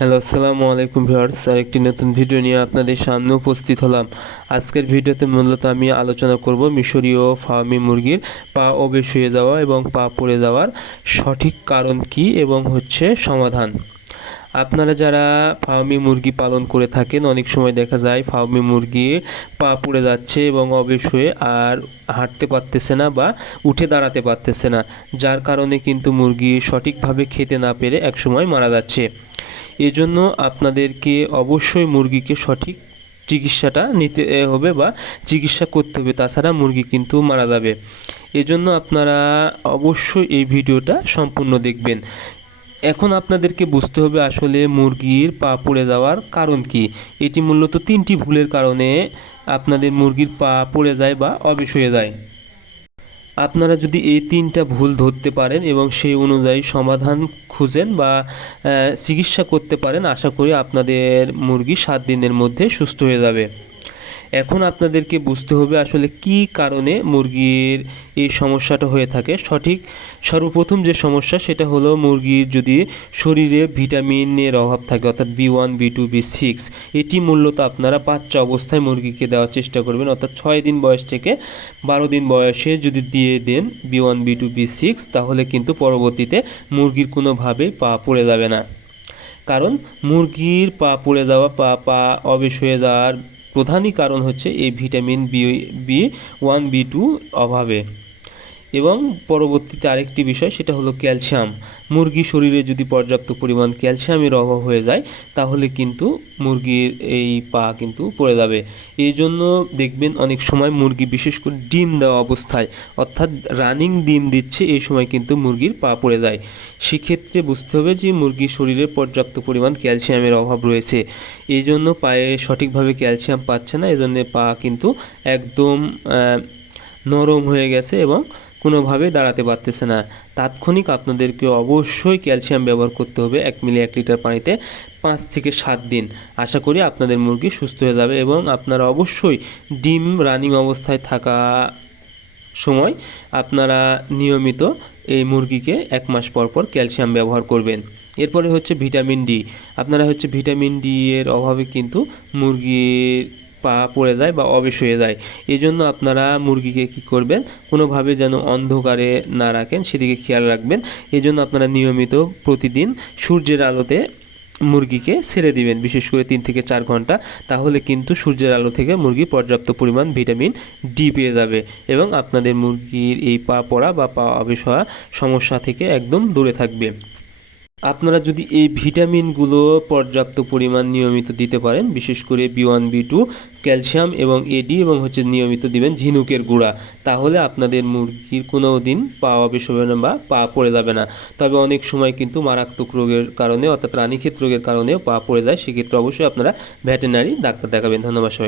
Hello, আসসালামু আলাইকুম viewers. একটি নতুন ভিডিও নিয়ে আপনাদের সামনে উপস্থিত হলাম। আজকের ভিডিওতে মূলত আমি আলোচনা করব মিশরীয় ফার্মি মুরগির পা অবেশ হয়ে যাওয়া এবং পা পড়ে যাওয়ার সঠিক কারণ কি এবং সমাধান। আপনারা যারা ফার্মি মুরগি পালন করে থাকেন, অনেক সময় দেখা যায় ফার্মি মুরগি পা পড়ে যাচ্ছে এবং অবেশ হয়ে আর হাঁটতে পারতেছে না বা উঠে দাঁড়াতে পারতেছে না, যার কারণে কিন্তু মুরগি সঠিকভাবে খেতে না পেরে একসময় মারা যাচ্ছে। এজন্য আপনাদেরকে অবশ্যই মুরগিকে সঠিক চিকিৎসাটা নিতে হবে বা চিকিৎসা করতে হবে, তাছাড়া মুরগি কিন্তু মারা যাবে। এজন্য আপনারা অবশ্যই এই ভিডিওটা সম্পূর্ণ দেখবেন। এখন আপনাদেরকে বুঝতে হবে আসলে মুরগির পা পড়ে যাওয়ার কারণ কি। এটি মূলত তিনটি ভুলের কারণে আপনাদের মুরগির পা পড়ে যায় বা অবেশ হয়ে যায়। আপনারা যদি এই তিনটা ভুল ধরতে পারেন এবং সেই অনুযায়ী সমাধান খুঁজেন বা চিকিৎসা করতে পারেন, আশা করি আপনাদের মুরগি 7 দিনের মধ্যে সুস্থ হয়ে যাবে। এখন আপনাদেরকে বুঝতে হবে আসলে কি কারণে মুরগির এই সমস্যাটা হয়ে থাকে। সর্বপ্রথম যে সমস্যা সেটা হলো মুরগির যদি শরীরে ভিটামিনের অভাব থাকে, অর্থাৎ B1 B2 B6, এটি মূলত আপনারা বাচ্চা অবস্থায় মুরগিকে দেওয়ার চেষ্টা করবেন। অর্থাৎ 6 দিন বয়স থেকে 12 দিন বয়সে যদি দিয়ে দেন B1 B2 B6, তাহলে কিন্তু পরবর্তীতে মুরগির কোনোভাবেই পা পড়ে যাবে না। কারণ মুরগির পা পড়ে যাওয়া পা অবেশ হয়ে যাওয়ার প্রধানই কারণ হচ্ছে এই ভিটামিন B1 B2 অভাবে। এবং পরবর্তীতে আরেকটি বিষয় সেটা হলো ক্যালসিয়াম। মুরগির শরীরে যদি পর্যাপ্ত পরিমাণ ক্যালসিয়ামের অভাব হয়ে যায়, তাহলে কিন্তু মুরগির এই পা কিন্তু পড়ে যাবে। এই জন্য দেখবেন অনেক সময় মুরগি, বিশেষ করে ডিম দেওয়া অবস্থায়, অর্থাৎ রানিং ডিম দিচ্ছে, এই সময় কিন্তু মুরগির পা পড়ে যায়। সেক্ষেত্রে বুঝতে হবে যে মুরগির শরীরে পর্যাপ্ত পরিমাণ ক্যালসিয়ামের অভাব রয়েছে। এই জন্য পায়ে সঠিকভাবে ক্যালসিয়াম পাচ্ছে না, এই জন্য পা কিন্তু একদম নরম হয়ে গেছে এবং কোনোভাবে দাঁড়াতে পারতেছে না। তাৎক্ষণিক আপনাদেরকে অবশ্যই ক্যালসিয়াম ব্যবহার করতে হবে 1 মিলি 1 লিটার পানিতে 5 থেকে 7 দিন। আশা করি আপনাদের মুরগি সুস্থ হয়ে যাবে। এবং আপনারা অবশ্যই ডিম রানিং অবস্থায় থাকা সময় আপনারা নিয়মিত এই মুরগিকে 1 মাস পর পর ক্যালসিয়াম ব্যবহার করবেন। এরপরে ভিটামিন ডি। আপনারা ভিটামিন ডি এর অভাবে কিন্তু মুরগির পা পড়ে যায় বা অবেশ হয়ে যায়। এই জন্য আপনারা মুরগিকে কি করবেন, কোনোভাবে যেন অন্ধকারে না রাখেন, সেদিকে খেয়াল রাখবেন। এই জন্য আপনারা নিয়মিত প্রতিদিন সূর্যের আলোতে মুরগিকে ছেড়ে দিবেন, বিশেষ করে 3 থেকে 4 ঘন্টা। তাহলে কিন্তু সূর্যের আলো থেকে মুরগি পর্যাপ্ত পরিমাণ ভিটামিন ডি পেয়ে যাবে এবং আপনাদের মুরগির এই পা পড়া বা পা অবেশ হওয়া সমস্যা থেকে একদম দূরে থাকবে। আপনারা যদি এই ভিটামিনগুলো পর্যাপ্ত পরিমাণ নিয়মিত দিতে পারেন, বিশেষ করে B1 B2, ক্যালসিয়াম এবং এডি, এবং নিয়মিত দিবেন ঝিনুকের গুঁড়া, তাহলে আপনাদের মুরগির কোনো দিন পা অবেশ হবে না বা পা পড়ে যাবে না। তবে অনেক সময় কিন্তু মারাত্মক রোগের কারণে, অর্থাৎ রানীক্ষেত রোগের কারণেও পা পড়ে যায়। সেক্ষেত্রে অবশ্যই আপনারা ভেটেরিনারি ডাক্তার দেখাবেন। ধন্যবাদ সবাই।